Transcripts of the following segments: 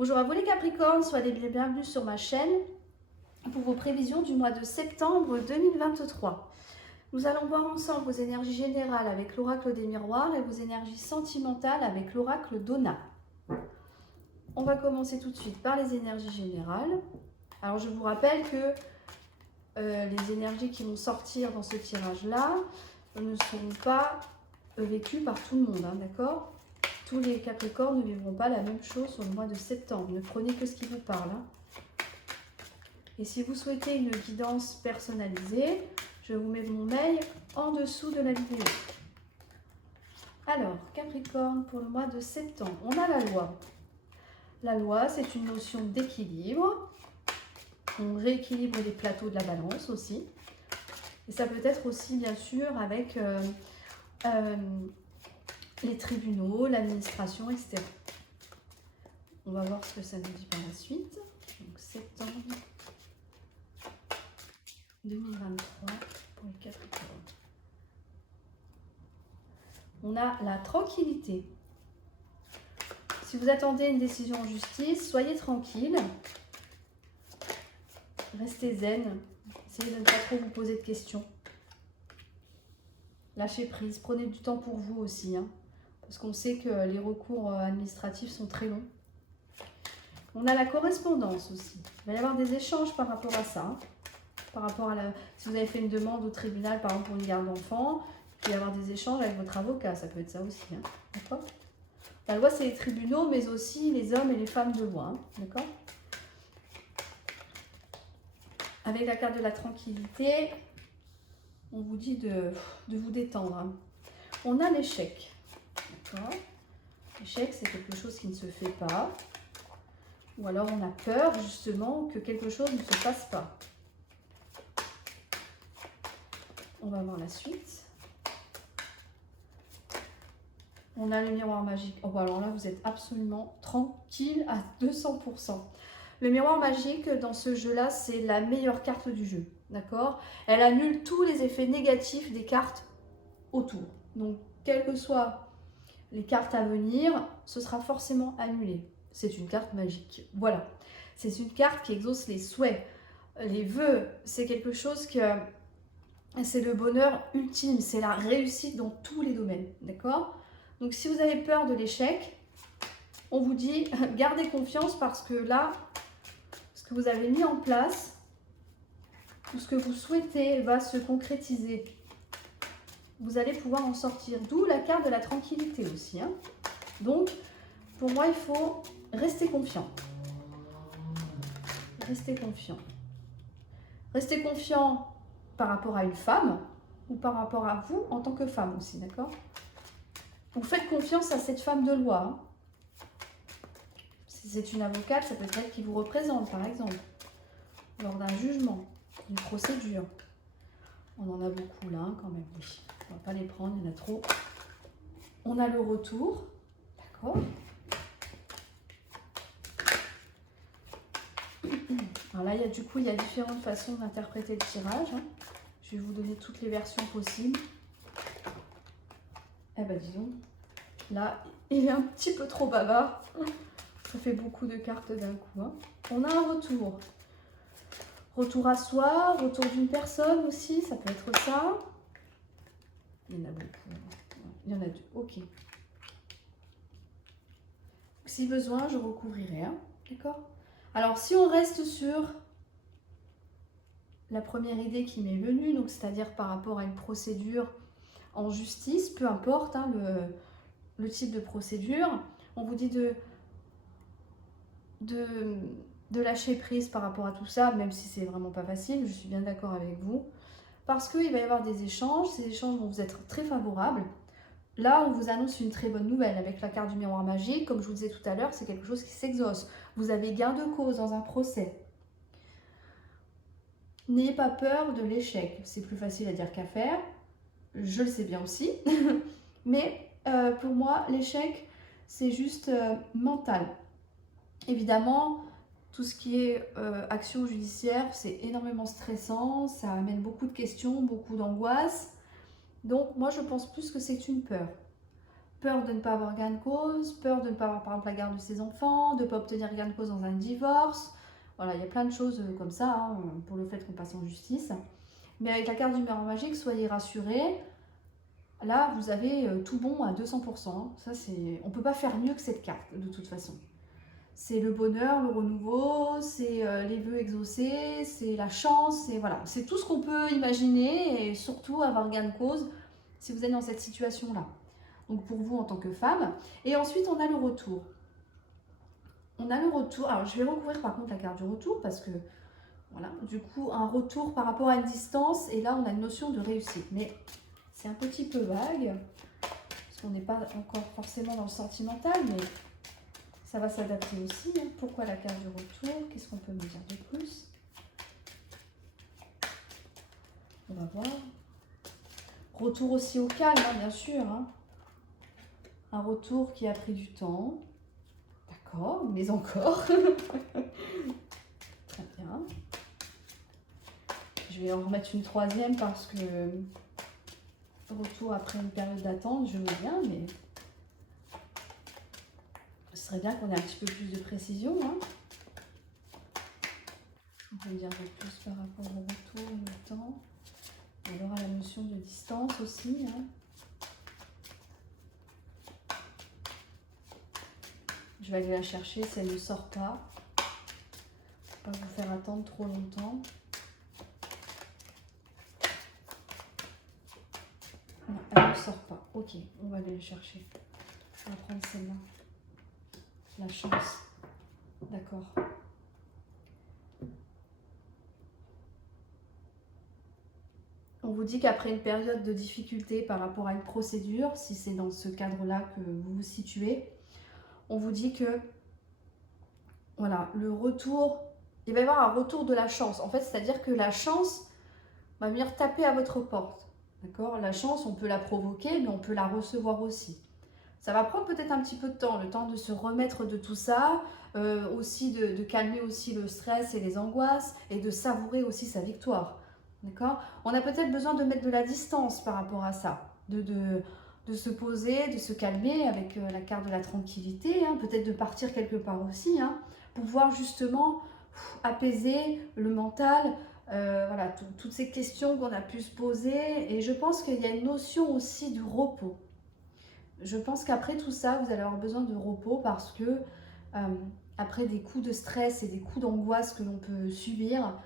Bonjour à vous les Capricornes, soyez les bienvenus sur ma chaîne pour vos prévisions du mois de septembre 2023. Nous allons voir ensemble vos énergies générales avec l'oracle des miroirs et vos énergies sentimentales avec l'oracle d'Ona. On va commencer tout de suite par les énergies générales. Alors je vous rappelle que les énergies qui vont sortir dans ce tirage-là ne seront pas vécues par tout le monde, hein, d'accord ? Tous les Capricornes ne vivront pas la même chose sur le mois de septembre. Ne prenez que ce qui vous parle. Hein. Et si vous souhaitez une guidance personnalisée, je vous mets mon mail en dessous de la vidéo. Alors, Capricorne, pour le mois de septembre, on a la loi. La loi, c'est une notion d'équilibre. On rééquilibre les plateaux de la balance aussi. Et ça peut être aussi, bien sûr, avec les tribunaux, l'administration, etc. On va voir ce que ça nous dit par la suite. Donc, septembre 2023 pour les Capricornes. On a la tranquillité. Si vous attendez une décision en justice, soyez tranquille. Restez zen. Essayez de ne pas trop vous poser de questions. Lâchez prise. Prenez du temps pour vous aussi. Hein, parce qu'on sait que les recours administratifs sont très longs. On a la correspondance aussi. Il va y avoir des échanges par rapport à ça. Hein, par rapport à si vous avez fait une demande au tribunal, par exemple pour une garde d'enfants, il peut y avoir des échanges avec votre avocat. Ça peut être ça aussi. Hein, d'accord ? La loi, c'est les tribunaux, mais aussi les hommes et les femmes de loi. Hein, d'accord ? Avec la carte de la tranquillité, on vous dit de vous détendre. Hein. On a l'échec. D'accord ? L'échec, c'est quelque chose qui ne se fait pas. Ou alors on a peur justement que quelque chose ne se fasse pas. On va voir la suite. On a le miroir magique. Oh, bah alors là, vous êtes absolument tranquille à 200%. Le miroir magique, dans ce jeu-là, c'est la meilleure carte du jeu. D'accord ? Elle annule tous les effets négatifs des cartes autour. Donc, quelles que soient les cartes à venir, ce sera forcément annulé. C'est une carte magique. Voilà. C'est une carte qui exauce les souhaits, les vœux. C'est quelque chose que... c'est le bonheur ultime. C'est la réussite dans tous les domaines. D'accord ? Donc, si vous avez peur de l'échec, on vous dit, gardez confiance parce que là, ce que vous avez mis en place, tout ce que vous souhaitez va se concrétiser. Vous allez pouvoir en sortir. D'où la carte de la tranquillité aussi. Hein. Donc, pour moi, il faut rester confiant. Restez confiant. Restez confiant par rapport à une femme ou par rapport à vous en tant que femme aussi, d'accord ? Vous faites confiance à cette femme de loi. Hein. Si c'est une avocate, ça peut être elle qui vous représente, par exemple, lors d'un jugement, d'une procédure. On en a beaucoup là, hein, quand même, oui. On ne va pas les prendre, il y en a trop. On a le retour, d'accord ? Alors là, du coup, il y a différentes façons d'interpréter le tirage. Hein. Je vais vous donner toutes les versions possibles. Eh ben, disons, là, il est un petit peu trop bavard. Ça fait beaucoup de cartes d'un coup. Hein. On a un retour. Retour à soi, retour d'une personne aussi, ça peut être ça. Il y en a beaucoup. Il y en a deux. Ok. Si besoin, je recouvrirai. Hein. D'accord ? Alors, si on reste sur la première idée qui m'est venue, donc c'est-à-dire par rapport à une procédure en justice, peu importe hein, le type de procédure, on vous dit de lâcher prise par rapport à tout ça, même si c'est vraiment pas facile, je suis bien d'accord avec vous, parce qu'il va y avoir des échanges, ces échanges vont vous être très favorables. Là, on vous annonce une très bonne nouvelle avec la carte du miroir magique, comme je vous disais tout à l'heure, c'est quelque chose qui s'exauce. Vous avez gain de cause dans un procès. N'ayez pas peur de l'échec, c'est plus facile à dire qu'à faire, je le sais bien aussi, mais pour moi, l'échec, c'est juste mental. Évidemment, tout ce qui est action judiciaire, c'est énormément stressant, ça amène beaucoup de questions, beaucoup d'angoisse. Donc, moi, je pense plus que c'est une peur. peur de ne pas avoir gain de cause, peur de ne pas avoir par exemple la garde de ses enfants, de ne pas obtenir gain de cause dans un divorce. Voilà, il y a plein de choses comme ça hein, pour le fait qu'on passe en justice. Mais avec la carte du miroir magique, soyez rassurés. Là, vous avez tout bon à 200%. Ça, on ne peut pas faire mieux que cette carte, de toute façon. C'est le bonheur, le renouveau, c'est les vœux exaucés, c'est la chance, c'est tout ce qu'on peut imaginer et surtout avoir gain de cause si vous êtes dans cette situation-là. Donc pour vous en tant que femme. Et ensuite, on a le retour. On a le retour. Alors, je vais recouvrir par contre la carte du retour parce que, voilà, du coup, un retour par rapport à une distance. Et là, on a une notion de réussite. Mais c'est un petit peu vague parce qu'on n'est pas encore forcément dans le sentimental, mais ça va s'adapter aussi. Hein. Pourquoi la carte du retour? Qu'est-ce qu'on peut me dire de plus? On va voir. Retour aussi au calme, hein, bien sûr. Hein. Un retour qui a pris du temps. D'accord, mais encore. Très bien. Je vais en remettre une troisième parce que retour après une période d'attente, je veux bien, mais ce serait bien qu'on ait un petit peu plus de précision. Hein. On peut dire de plus par rapport au retour et au temps. On aura la notion de distance aussi. Hein. Je vais aller la chercher si elle ne sort pas. Pas vous faire attendre trop longtemps. Non, elle ne sort pas. Ok, on va aller la chercher. On va prendre celle-là. La chance. D'accord. On vous dit qu'après une période de difficulté par rapport à une procédure, si c'est dans ce cadre-là que vous vous situez, on vous dit que voilà, le retour, il va y avoir un retour de la chance. En fait, c'est-à-dire que la chance va venir taper à votre porte. D'accord? La chance, on peut la provoquer, mais on peut la recevoir aussi. Ça va prendre peut-être un petit peu de temps, le temps de se remettre de tout ça, aussi de calmer aussi le stress et les angoisses, et de savourer aussi sa victoire. D'accord? On a peut-être besoin de mettre de la distance par rapport à ça, de se poser, de se calmer avec la carte de la tranquillité, hein, peut-être de partir quelque part aussi, hein, pour pouvoir justement apaiser le mental, voilà, toutes ces questions qu'on a pu se poser. Et je pense qu'il y a une notion aussi du repos. Je pense qu'après tout ça, vous allez avoir besoin de repos parce que après des coups de stress et des coups d'angoisse que l'on peut subir,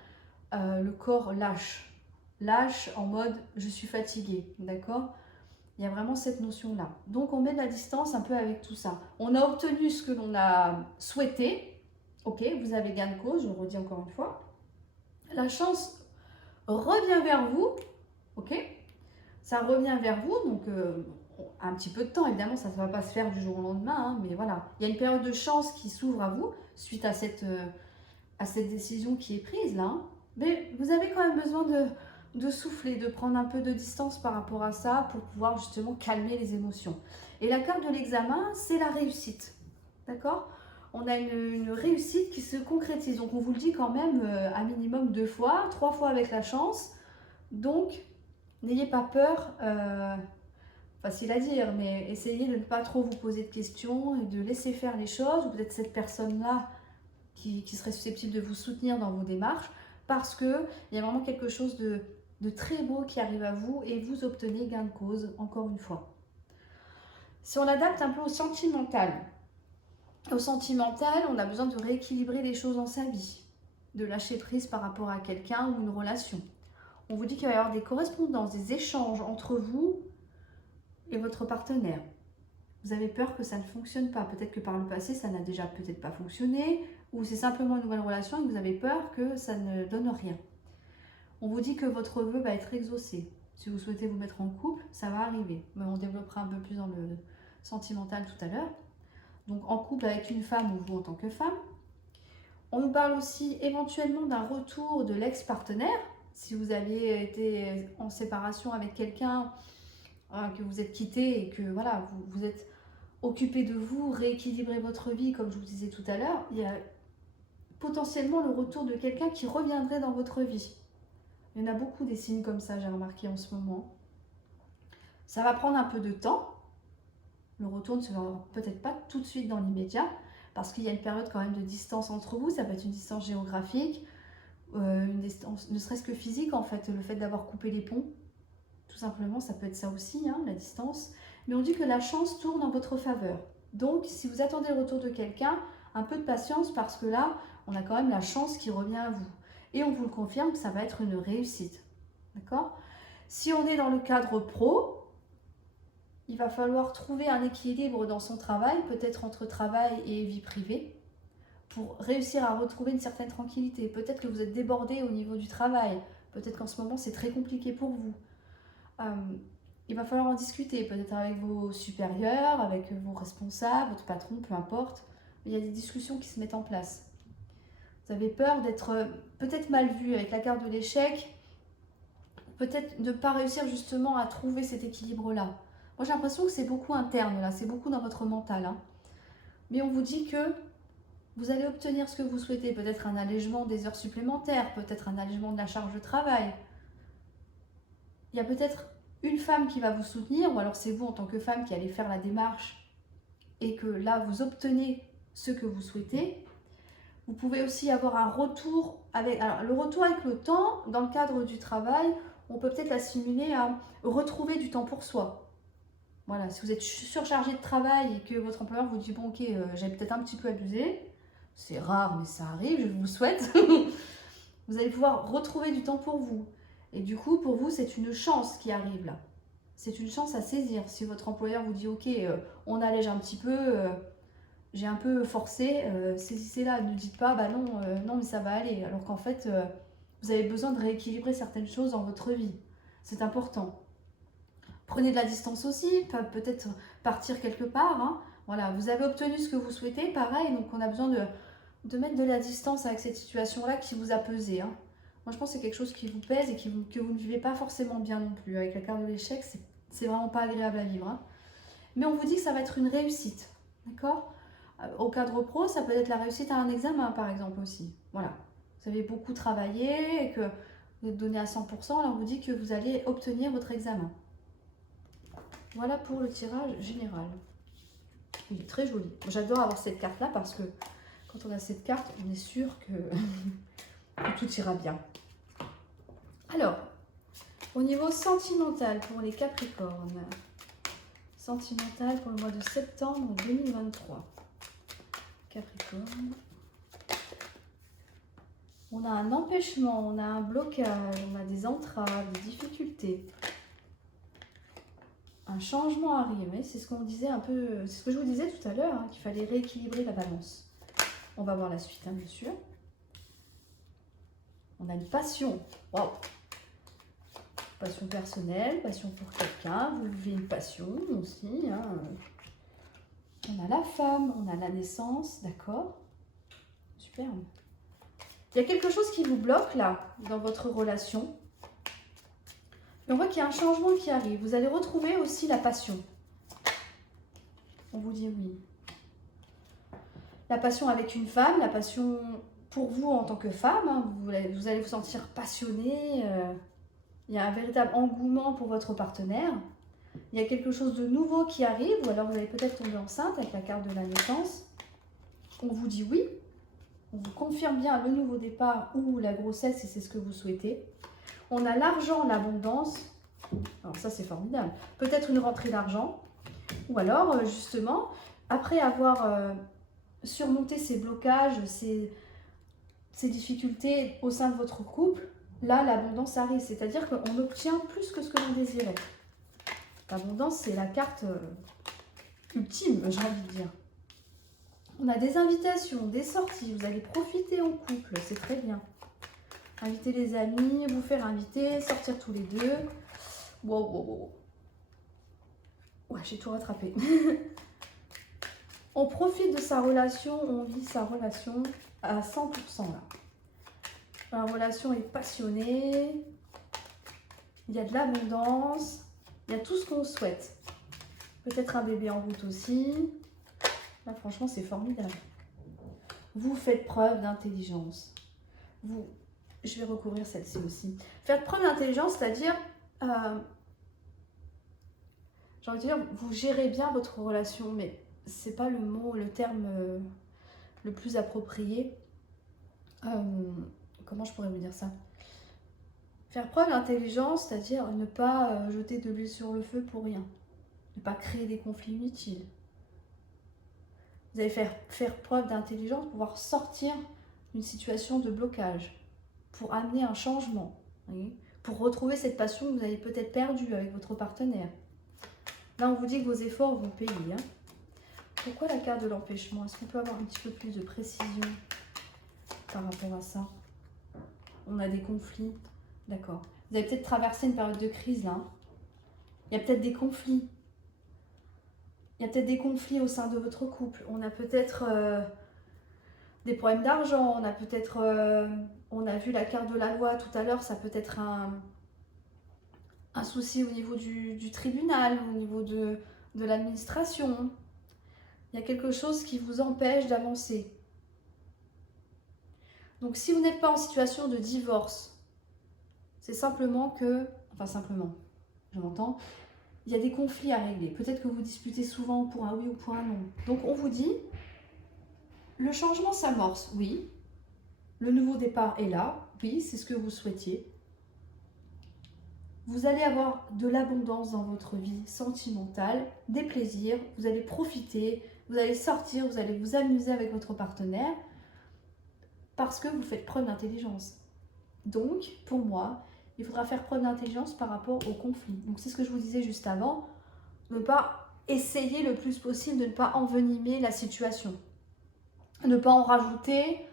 le corps lâche. Lâche en mode je suis fatiguée, d'accord? Il y a vraiment cette notion-là. Donc on met de la distance un peu avec tout ça. On a obtenu ce que l'on a souhaité. Ok, vous avez gain de cause, je le redis encore une fois. La chance revient vers vous. Ok, ça revient vers vous, donc un petit peu de temps, évidemment, ça ne va pas se faire du jour au lendemain, hein, mais voilà. Il y a une période de chance qui s'ouvre à vous suite à cette décision qui est prise là. Hein. Mais vous avez quand même besoin de souffler, de prendre un peu de distance par rapport à ça pour pouvoir justement calmer les émotions. Et la carte de l'examen, c'est la réussite. D'accord? On a une réussite qui se concrétise. Donc on vous le dit quand même à minimum 2 fois, 3 fois avec la chance. Donc n'ayez pas peur, facile à dire, mais essayez de ne pas trop vous poser de questions et de laisser faire les choses. Ou peut-être cette personne-là qui serait susceptible de vous soutenir dans vos démarches, parce qu'il y a vraiment quelque chose de très beau qui arrive à vous et vous obtenez gain de cause, encore une fois. Si on adapte un peu au sentimental, on a besoin de rééquilibrer les choses dans sa vie, de lâcher prise par rapport à quelqu'un ou une relation. On vous dit qu'il va y avoir des correspondances, des échanges entre vous et votre partenaire. Vous avez peur que ça ne fonctionne pas. Peut-être que par le passé, ça n'a déjà peut-être pas fonctionné, ou c'est simplement une nouvelle relation et que vous avez peur que ça ne donne rien. On vous dit que votre vœu va être exaucé. Si vous souhaitez vous mettre en couple, ça va arriver. Mais on développera un peu plus dans le sentimental tout à l'heure. Donc en couple avec une femme ou vous en tant que femme. On nous parle aussi éventuellement d'un retour de l'ex-partenaire. Si vous aviez été en séparation avec quelqu'un, que vous êtes quitté et que voilà, vous êtes occupé de vous, rééquilibrer votre vie, comme je vous disais tout à l'heure, il y a potentiellement le retour de quelqu'un qui reviendrait dans votre vie. Il y en a beaucoup des signes comme ça, j'ai remarqué en ce moment. Ça va prendre un peu de temps, Le retour ne se fera peut-être pas tout de suite dans l'immédiat, parce qu'il y a une période quand même de distance entre vous. Ça peut être une distance géographique, une distance ne serait-ce que physique en fait, le fait d'avoir coupé les ponts. Tout simplement, ça peut être ça aussi, hein, la distance. Mais on dit que la chance tourne en votre faveur. Donc, si vous attendez le retour de quelqu'un, un peu de patience parce que là, on a quand même la chance qui revient à vous. Et on vous le confirme que ça va être une réussite. D'accord? Si on est dans le cadre pro, il va falloir trouver un équilibre dans son travail, peut-être entre travail et vie privée, pour réussir à retrouver une certaine tranquillité. Peut-être que vous êtes débordé au niveau du travail. Peut-être qu'en ce moment, c'est très compliqué pour vous. Il va falloir en discuter, peut-être avec vos supérieurs, avec vos responsables, votre patron, peu importe. Il y a des discussions qui se mettent en place. Vous avez peur d'être peut-être mal vu avec la carte de l'échec, peut-être ne pas réussir justement à trouver cet équilibre-là. Moi j'ai l'impression que c'est beaucoup interne là, c'est beaucoup dans votre mental. Hein. Mais on vous dit que vous allez obtenir ce que vous souhaitez, peut-être un allègement des heures supplémentaires, peut-être un allègement de la charge de travail. Il y a peut-être une femme qui va vous soutenir, ou alors c'est vous en tant que femme qui allez faire la démarche et que là vous obtenez ce que vous souhaitez. Vous pouvez aussi avoir un retour avec, alors le retour avec le temps, dans le cadre du travail, on peut peut-être l'assimiler à retrouver du temps pour soi. Voilà, si vous êtes surchargé de travail et que votre employeur vous dit bon ok, j'ai peut-être un petit peu abusé, c'est rare mais ça arrive, je vous le souhaite, vous allez pouvoir retrouver du temps pour vous. Et du coup, pour vous, c'est une chance qui arrive là. C'est une chance à saisir. Si votre employeur vous dit ok, on allège un petit peu, j'ai un peu forcé, saisissez-la, ne dites pas bah non, non mais ça va aller. Alors qu'en fait, vous avez besoin de rééquilibrer certaines choses dans votre vie. C'est important. Prenez de la distance aussi, peut-être partir quelque part. Hein. Voilà, vous avez obtenu ce que vous souhaitez, pareil, donc on a besoin de mettre de la distance avec cette situation-là qui vous a pesé. Hein. Moi, je pense que c'est quelque chose qui vous pèse et que vous ne vivez pas forcément bien non plus. Avec la carte de l'échec, c'est vraiment pas agréable à vivre. Hein. Mais on vous dit que ça va être une réussite. D'accord ? Au cadre pro, ça peut être la réussite à un examen, par exemple, aussi. Voilà. Vous avez beaucoup travaillé et que vous êtes donné à 100%, alors on vous dit que vous allez obtenir votre examen. Voilà pour le tirage général. Il est très joli. J'adore avoir cette carte-là parce que quand on a cette carte, on est sûr que tout ira bien. Alors, au niveau sentimental pour les Capricornes. Sentimental pour le mois de septembre 2023. Capricorne. On a un empêchement, on a un blocage, on a des entraves, des difficultés. Un changement arrive, c'est ce qu'on disait un peu, c'est ce que je vous disais tout à l'heure, hein, qu'il fallait rééquilibrer la balance. On va voir la suite, hein, bien sûr. On a une passion, waouh! Passion personnelle, passion pour quelqu'un, vous vivez une passion aussi. Hein. On a la femme, on a la naissance, d'accord? Superbe. Il y a quelque chose qui vous bloque là, dans votre relation. Et on voit qu'il y a un changement qui arrive. Vous allez retrouver aussi la passion. On vous dit oui. La passion avec une femme, la passion pour vous en tant que femme. Hein, vous allez vous sentir passionné. Il y a un véritable engouement pour votre partenaire. Il y a quelque chose de nouveau qui arrive. Ou alors vous allez peut-être tomber enceinte avec la carte de la naissance. On vous dit oui. On vous confirme bien le nouveau départ ou la grossesse si c'est ce que vous souhaitez. On a l'argent, l'abondance. Alors ça, c'est formidable. Peut-être une rentrée d'argent. Ou alors, justement, après avoir surmonté ces blocages, ces difficultés au sein de votre couple, là, l'abondance arrive. C'est-à-dire qu'on obtient plus que ce que l'on désirait. L'abondance, c'est la carte ultime, j'ai envie de dire. On a des invitations, des sorties. Vous allez profiter en couple, c'est très bien. Inviter les amis, vous faire inviter, sortir tous les deux. Wow. Ouais, j'ai tout rattrapé. On profite de sa relation, on vit sa relation à 100% là. La relation est passionnée, il y a de l'abondance, il y a tout ce qu'on souhaite. Peut-être un bébé en route aussi. Là, franchement, c'est formidable. Vous faites preuve d'intelligence. Je vais recouvrir celle-ci aussi. Faire preuve d'intelligence, c'est-à-dire, j'ai envie de dire, vous gérez bien votre relation, mais c'est pas le mot, le terme le plus approprié. Comment je pourrais vous dire ça? Faire preuve d'intelligence, c'est-à-dire ne pas jeter de l'huile sur le feu pour rien. Ne pas créer des conflits inutiles. Vous allez faire preuve d'intelligence pour pouvoir sortir d'une situation de blocage, pour amener un changement, voyez, pour retrouver cette passion que vous avez peut-être perdue avec votre partenaire. Là, on vous dit que vos efforts vont payer. Hein. Pourquoi la carte de l'empêchement? Est-ce qu'on peut avoir un petit peu plus de précision par rapport à ça? On a des conflits, d'accord. Vous avez peut-être traversé une période de crise là. Hein. Il y a peut-être des conflits. Il y a peut-être des conflits au sein de votre couple. On a peut-être des problèmes d'argent. On a peut-être, on a vu la carte de la loi tout à l'heure. Ça peut être un souci au niveau du tribunal, au niveau de l'administration. Il y a quelque chose qui vous empêche d'avancer. Donc si vous n'êtes pas en situation de divorce, c'est simplement que, enfin simplement, je m'entends, il y a des conflits à régler. Peut-être que vous disputez souvent pour un oui ou pour un non. Donc on vous dit, le changement s'amorce, oui. Le nouveau départ est là, oui, c'est ce que vous souhaitiez. Vous allez avoir de l'abondance dans votre vie sentimentale, des plaisirs, vous allez profiter, vous allez sortir, vous allez vous amuser avec votre partenaire parce que vous faites preuve d'intelligence. Donc, pour moi, il faudra faire preuve d'intelligence par rapport au conflit. Donc, c'est ce que je vous disais juste avant, ne pas essayer le plus possible de ne pas envenimer la situation, ne pas en rajouter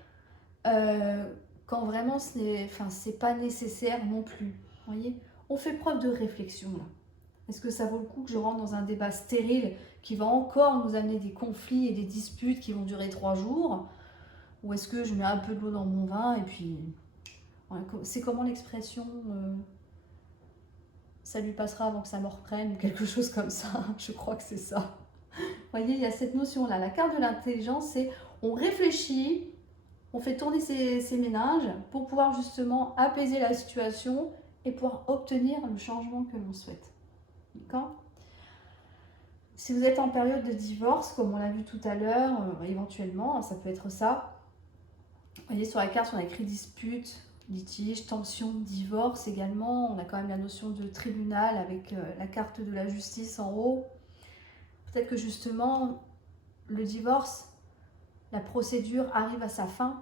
quand vraiment c'est pas nécessaire non plus. Vous voyez, on fait preuve de réflexion là. Est-ce que ça vaut le coup que je rentre dans un débat stérile qui va encore nous amener des conflits et des disputes qui vont durer 3 jours? Ou est-ce que je mets un peu de l'eau dans mon vin et puis... Voilà, c'est comment l'expression ça lui passera avant que ça me reprenne ou quelque chose comme ça. Je crois que c'est ça. Vous voyez, il y a cette notion-là. La carte de l'intelligence, c'est on réfléchit, on fait tourner ses méninges pour pouvoir justement apaiser la situation et pouvoir obtenir le changement que l'on souhaite. D'accord? Si vous êtes en période de divorce, comme on l'a vu tout à l'heure, éventuellement, ça peut être ça. Vous voyez, sur la carte, on a écrit dispute, litige, tension, divorce également. On a quand même la notion de tribunal avec la carte de la justice en haut. Peut-être que justement, le divorce, la procédure arrive à sa fin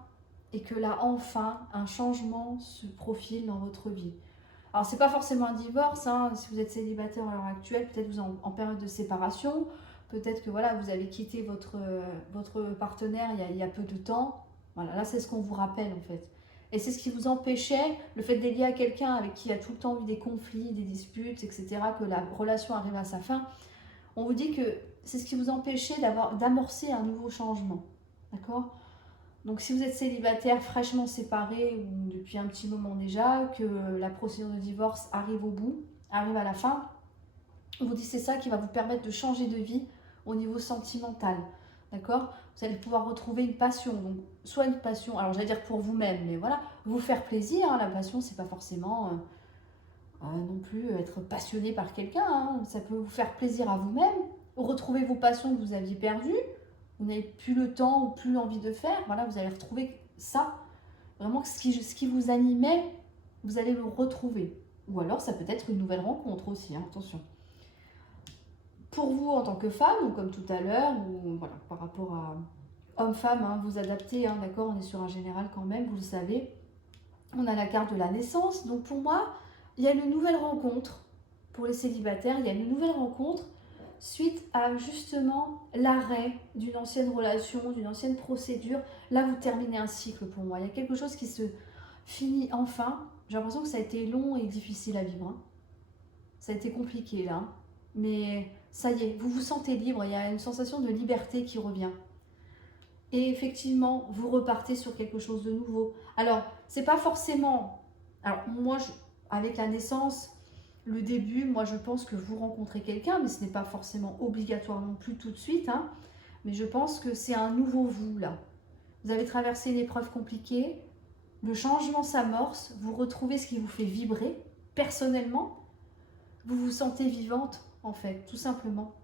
et que là, enfin, un changement se profile dans votre vie. Alors, c'est pas forcément un divorce, hein. Si vous êtes célibataire à l'heure actuelle, peut-être vous êtes en période de séparation, peut-être que voilà, vous avez quitté votre partenaire il y a peu de temps. Voilà, là, c'est ce qu'on vous rappelle en fait. Et c'est ce qui vous empêchait, le fait d'être lié à quelqu'un avec qui il y a tout le temps eu des conflits, des disputes, etc., que la relation arrive à sa fin. On vous dit que c'est ce qui vous empêchait d'amorcer un nouveau changement. D'accord? Donc si vous êtes célibataire, fraîchement séparé ou depuis un petit moment déjà, que la procédure de divorce arrive au bout, arrive à la fin, on vous dit c'est ça qui va vous permettre de changer de vie au niveau sentimental. D'accord? Vous allez pouvoir retrouver une passion. Donc soit une passion, alors j'allais dire pour vous-même, mais voilà, vous faire plaisir. Hein, la passion, c'est pas forcément non plus être passionné par quelqu'un. Hein, ça peut vous faire plaisir à vous-même, retrouver vos passions que vous aviez perdues. Vous n'avez plus le temps ou plus l'envie de faire, voilà, vous allez retrouver ça. Vraiment, ce qui vous animait, vous allez le retrouver. Ou alors, ça peut être une nouvelle rencontre aussi, hein, attention. Pour vous, en tant que femme, ou comme tout à l'heure, ou voilà, par rapport à homme-femme, hein, vous adaptez, hein, d'accord, on est sur un général quand même, vous le savez. On a la carte de la naissance. Donc pour moi, il y a une nouvelle rencontre. Pour les célibataires, il y a une nouvelle rencontre suite à justement l'arrêt d'une ancienne relation, d'une ancienne procédure. Là, vous terminez un cycle pour moi. Il y a quelque chose qui se finit enfin. J'ai l'impression que ça a été long et difficile à vivre. Hein. Ça a été compliqué là. Mais ça y est, vous vous sentez libre. Il y a une sensation de liberté qui revient. Et effectivement, vous repartez sur quelque chose de nouveau. Alors, c'est pas forcément... Alors, moi, avec la naissance... Le début, moi je pense que vous rencontrez quelqu'un, mais ce n'est pas forcément obligatoire non plus tout de suite. Hein, mais je pense que c'est un nouveau vous là. Vous avez traversé une épreuve compliquée, le changement s'amorce, vous retrouvez ce qui vous fait vibrer personnellement, vous vous sentez vivante, en fait, tout simplement.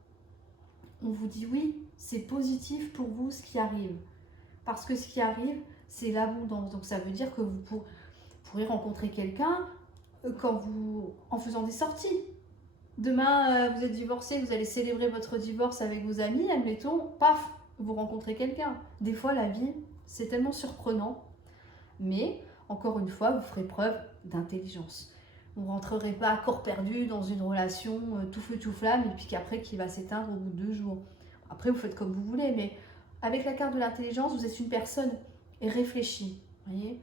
On vous dit oui, c'est positif pour vous ce qui arrive. Parce que ce qui arrive, c'est l'abondance. Donc ça veut dire que vous pourrez rencontrer quelqu'un en faisant des sorties. Demain, vous êtes divorcé, vous allez célébrer votre divorce avec vos amis, admettons, paf, vous rencontrez quelqu'un. Des fois, la vie, c'est tellement surprenant. Mais, encore une fois, vous ferez preuve d'intelligence. Vous ne rentrerez pas à corps perdu dans une relation tout feu tout flamme et puis qu'après qui va s'éteindre au bout de 2 jours. Après, vous faites comme vous voulez, mais avec la carte de l'intelligence, vous êtes une personne réfléchie. Voyez,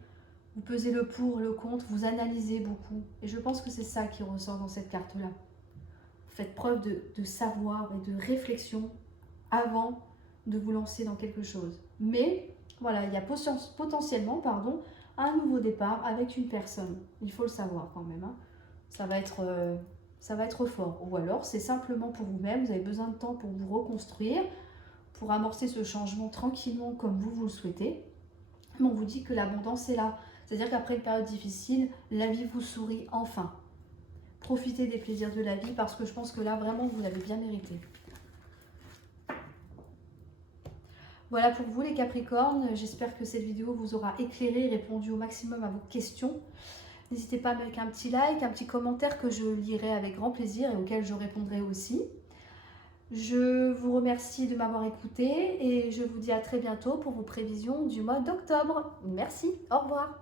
vous pesez le pour, le contre, vous analysez beaucoup. Et je pense que c'est ça qui ressort dans cette carte-là. Vous faites preuve de savoir et de réflexion avant de vous lancer dans quelque chose. Mais voilà, il y a potentiellement un nouveau départ avec une personne. Il faut le savoir quand même. Hein. Ça va être fort. Ou alors, c'est simplement pour vous-même. Vous avez besoin de temps pour vous reconstruire, pour amorcer ce changement tranquillement comme vous le souhaitez. Mais on vous dit que l'abondance est là. C'est-à-dire qu'après une période difficile, la vie vous sourit enfin. Profitez des plaisirs de la vie parce que je pense que là, vraiment, vous l'avez bien mérité. Voilà pour vous les Capricornes, j'espère que cette vidéo vous aura éclairé et répondu au maximum à vos questions. N'hésitez pas à mettre un petit like, un petit commentaire que je lirai avec grand plaisir et auquel je répondrai aussi. Je vous remercie de m'avoir écouté et je vous dis à très bientôt pour vos prévisions du mois d'octobre. Merci, au revoir.